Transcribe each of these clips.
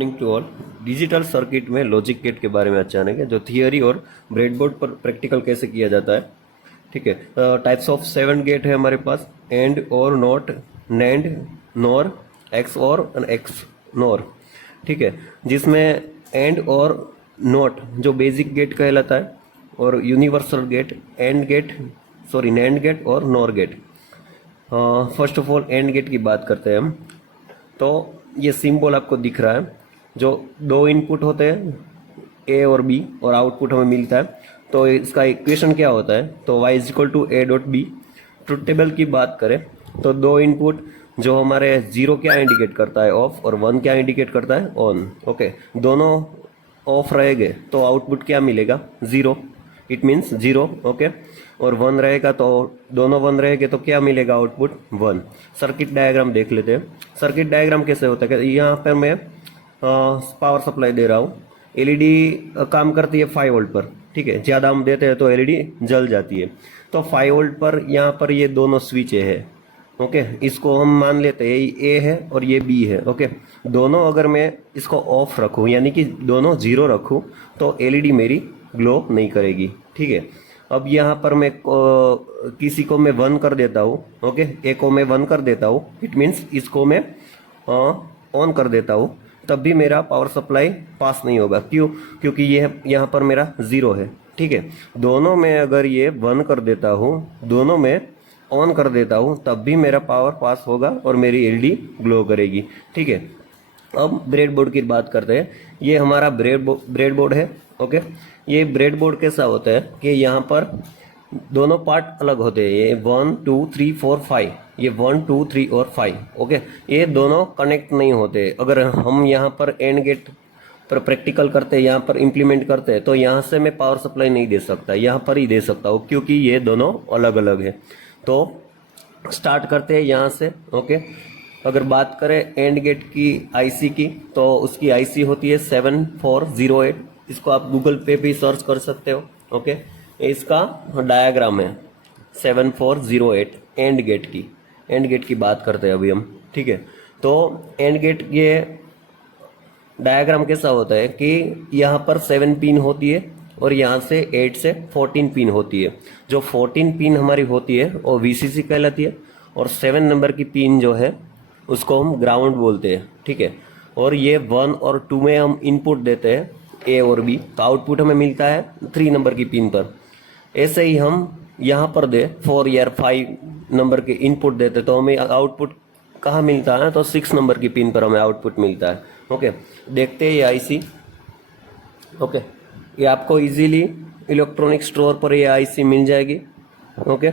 Morning to all. Digital circuit में logic gate के बारे में आज जानेंगे, जो थियरी और ब्रेडबोर्ड पर प्रैक्टिकल कैसे किया जाता है। ठीक है, टाइप्स ऑफ 7 गेट है हमारे पास: एंड, और, नॉट, नैंड, नॉर, एक्स और एक्स नॉर। ठीक है, जिसमें एंड और नॉट जो बेसिक गेट कहलाता है, और यूनिवर्सल गेट, नैंड गेट और NOR gate. First of all AND gate की बात करते हैं हम। तो ये सिंबल आपको दिख रहा है, जो दो इनपुट होते हैं ए और बी, और आउटपुट हमें मिलता है। तो इसका इक्वेशन क्या होता है, तो y is equal to A dot B. Truth table की बात करें तो दो इनपुट जो हमारे 0 क्या इंडिकेट करता है, ऑफ, और 1 क्या इंडिकेट करता है, ऑन। ओके, दोनों ऑफ रहेंगे तो आउटपुट क्या मिलेगा, 0, इट मीन्स 0। ओके, और 1 रहेगा तो दोनों 1 रहेंगे तो क्या मिलेगा, आउटपुट 1। सर्किट डायग्राम देख लेते हैं। सर्किट डायग्राम कैसे होता है, यहाँ पर मैं पावर सप्लाई दे रहा हूँ। एलईडी काम करती है 5 वोल्ट पर। ठीक है, ज़्यादा हम देते हैं तो एलईडी जल जाती है। तो 5 वोल्ट पर यहाँ पर ये दोनों स्विच है। ओके, इसको हम मान लेते हैं ये ए है और ये बी है। ओके, दोनों अगर मैं इसको ऑफ रखूँ, यानी कि दोनों 0 रखूँ, तो एलईडी मेरी ग्लो नहीं करेगी। ठीक है, अब यहाँ पर मैं किसी को मैं 1 कर देता हूँ। ओके, ए को मैं 1 कर देता हूँ, इट मीन्स इसको मैं ऑन कर देता हूँ, तब भी मेरा पावर सप्लाई पास नहीं होगा। क्यों? क्योंकि ये यहाँ पर मेरा 0 है। ठीक है, दोनों में अगर ये 1 कर देता हूँ, दोनों में ऑन कर देता हूँ, तब भी मेरा पावर पास होगा और मेरी एलईडी ग्लो करेगी। ठीक है, अब ब्रेडबोर्ड की बात करते हैं। ये हमारा ब्रेडबोर्ड है। ओके, ये ब्रेडबोर्ड कैसा होता है कि यहाँ पर दोनों पार्ट अलग होते हैं। ये 1 2 3 4 5, ये 1 2 3 और 5। ओके, ये दोनों कनेक्ट नहीं होते। अगर हम यहाँ पर एंड गेट पर प्रैक्टिकल करते हैं, यहाँ पर इम्प्लीमेंट करते हैं, तो यहाँ से मैं पावर सप्लाई नहीं दे सकता, यहाँ पर ही दे सकता हूँ, क्योंकि ये दोनों अलग अलग है। तो स्टार्ट करते हैं यहाँ से। ओके, अगर बात करें एंड गेट की आईसी की, तो उसकी आईसी होती है 7408। इसको आप गूगल पे भी सर्च कर सकते हो। ओके, इसका डायग्राम है 7408 एंड गेट की बात करते हैं अभी हम। ठीक है, तो एंड गेट ये डायग्राम कैसा होता है कि यहाँ पर 7 पिन होती है और यहाँ से 8 से 14 पिन होती है। जो 14 पिन हमारी होती है वो वीसीसी कहलाती है, और 7 नंबर की पिन जो है उसको हम ग्राउंड बोलते हैं। ठीक है, और ये 1 और 2 में हम इनपुट देते हैं ए और बी, तो आउटपुट हमें मिलता है 3 नंबर की पिन पर। ऐसे ही हम यहाँ पर दे 4 या 5 नंबर के इनपुट देते तो हमें आउटपुट कहाँ मिलता है, तो 6 नंबर की पिन पर हमें आउटपुट मिलता है। ओके, देखते हैं ये आईसी। ओके, ये आपको इजीली इलेक्ट्रॉनिक स्टोर पर ये आईसी मिल जाएगी। ओके,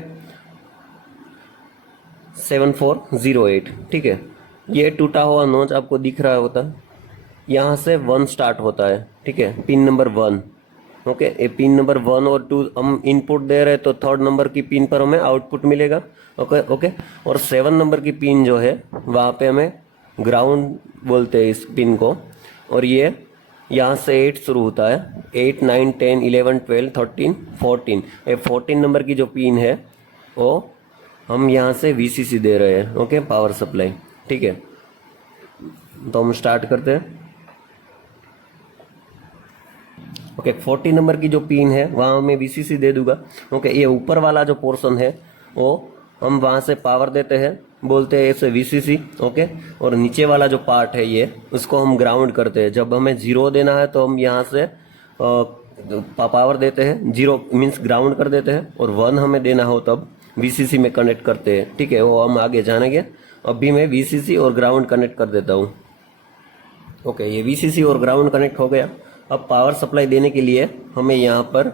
7408। ठीक है, ये टूटा हुआ नोच आपको दिख रहा होता है, यहाँ से 1 स्टार्ट होता है। ठीक है, पिन नंबर 1। ओके, ये पिन नंबर 1 और 2 हम इनपुट दे रहे हैं, तो 3rd नंबर की पिन पर हमें आउटपुट मिलेगा। ओके, और 7 नंबर की पिन जो है वहाँ पे हमें ग्राउंड बोलते हैं इस पिन को। और ये यहाँ से 8 शुरू होता है, 8 9 10 11 12 13 14। ये 14 नंबर की जो पिन है वो हम यहाँ से वीसीसी दे रहे हैं। Okay, power supply. ठीक है, तो हम स्टार्ट करते हैं। ओके, 40 नंबर की जो पिन है वहाँ मैं वीसीसी दे दूंगा। ओके, ये ऊपर वाला जो पोर्शन है वो हम वहाँ से पावर देते हैं, बोलते हैं इसे वीसीसी। ओके, और नीचे वाला जो पार्ट है ये, उसको हम ग्राउंड करते हैं। जब हमें 0 देना है तो हम यहाँ से पावर देते हैं, 0 मीन्स ग्राउंड कर देते हैं, और 1 हमें देना हो तब वीसीसी में कनेक्ट करते हैं। ठीक है, वो हम आगे जानेंगे। अभी मैं वीसीसी और ग्राउंड कनेक्ट कर देता हूँ। ओके, ये वीसीसी और ग्राउंड कनेक्ट हो गया। अब पावर सप्लाई देने के लिए हमें यहाँ पर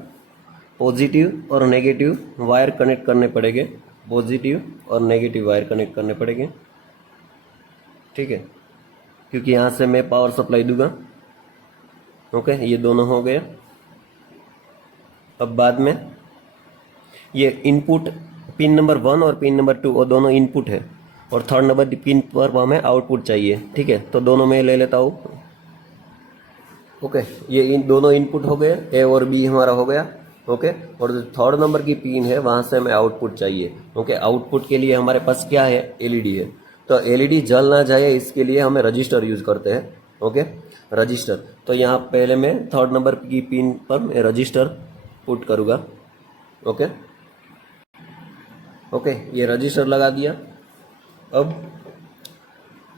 पॉजिटिव और नेगेटिव वायर कनेक्ट करने पड़ेंगे, पॉजिटिव और नेगेटिव वायर कनेक्ट करने पड़ेंगे। ठीक है, क्योंकि यहाँ से मैं पावर सप्लाई दूंगा। ओके, ये दोनों हो गए। अब बाद में ये इनपुट पिन नंबर 1 और पिन नंबर 2 वो दोनों इनपुट है, और 3rd नंबर की पिन पर हमें आउटपुट चाहिए। ठीक है, तो दोनों में ले लेता हूँ। ओके, ये इन दोनों इनपुट हो गए, ए और बी हमारा हो गया। ओके, और जो 3rd नंबर की पिन है वहाँ से हमें आउटपुट चाहिए। ओके, आउटपुट के लिए हमारे पास क्या है, एलईडी है। तो एलईडी जल ना जाए इसके लिए हमें रजिस्टर यूज करते हैं। Okay, register. तो यहाँ पहले मैं थर्ड नंबर की पिन पर मैं रजिस्टर पुट करूँगा। ओके ओके, ये रजिस्टर लगा दिया। अब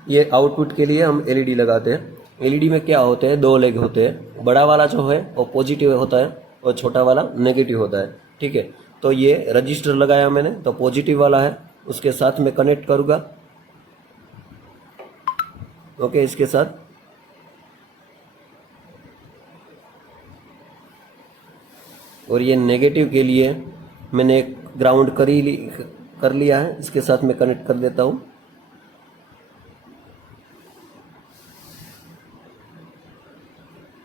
ये आउटपुट के लिए हम एलईडी लगाते हैं। एलईडी में क्या होते हैं, दो लेग होते हैं। बड़ा वाला जो है वो पॉजिटिव होता है और छोटा वाला नेगेटिव होता है। ठीक है, तो ये रजिस्टर लगाया मैंने, तो पॉजिटिव वाला है, उसके साथ में कनेक्ट करूँगा। ओके, इसके साथ और ये नेगेटिव के लिए मैंने एक ग्राउंड कर लिया है, इसके साथ मैं कनेक्ट कर देता हूँ।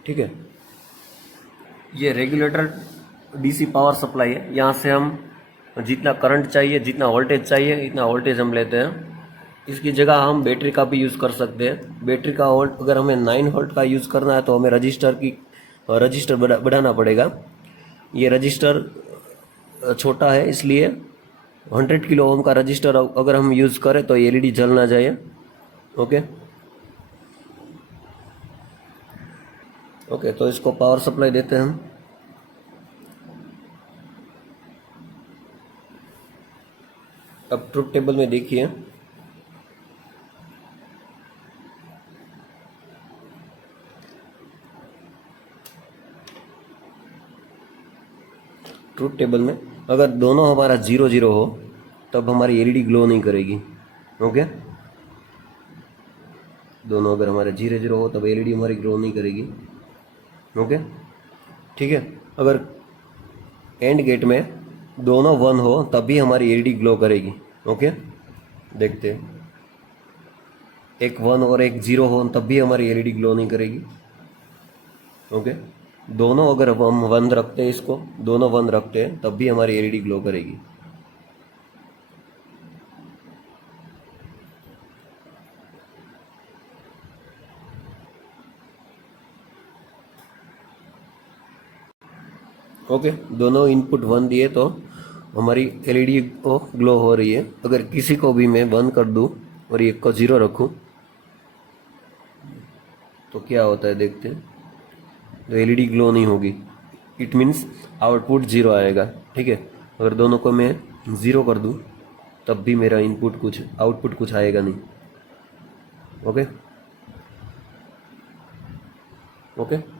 ठीक है, ये रेगुलेटर डीसी पावर सप्लाई है। यहाँ से हम जितना करंट चाहिए, जितना वोल्टेज चाहिए, इतना वोल्टेज हम लेते हैं। इसकी जगह हम बैटरी का भी यूज़ कर सकते हैं। बैटरी का वोल्ट अगर हमें 9 वोल्ट का यूज़ करना है तो हमें रजिस्टर बढ़ाना पड़ेगा। ये रजिस्टर छोटा है, इसलिए 100 किलो ओम का रजिस्टर अगर हम यूज़ करें तो एलईडी जल ना जाए। ओके ओके, तो इसको पावर सप्लाई देते हैं हम। अब ट्रुथ टेबल में देखिए, ट्रुथ टेबल में अगर दोनों हमारा 0 0 हो तब हमारी एलईडी ग्लो नहीं करेगी। ओके, दोनों अगर हमारे 0 0 हो तब एलईडी हमारी ग्लो नहीं करेगी। ओके, ठीक है। अगर एंड गेट में दोनों 1 हो तब भी हमारी एलईडी ग्लो करेगी। ओके, देखते हैं, एक 1 और एक 0 हो तब भी हमारी एलईडी ग्लो नहीं करेगी। ओके, दोनों अगर हम 1 रखते हैं, इसको दोनों 1 रखते हैं तब भी हमारी एलईडी ग्लो करेगी। ओके, दोनों इनपुट 1 दिए तो हमारी एलईडी को ग्लो हो रही है। अगर किसी को भी मैं 1 कर दूं और एक को 0 रखूं तो क्या होता है, देखते हैं। तो एलईडी ग्लो नहीं होगी, इट मीन्स आउटपुट 0 आएगा। ठीक है, अगर दोनों को मैं 0 कर दूं तब भी मेरा आउटपुट कुछ आएगा नहीं। Okay okay.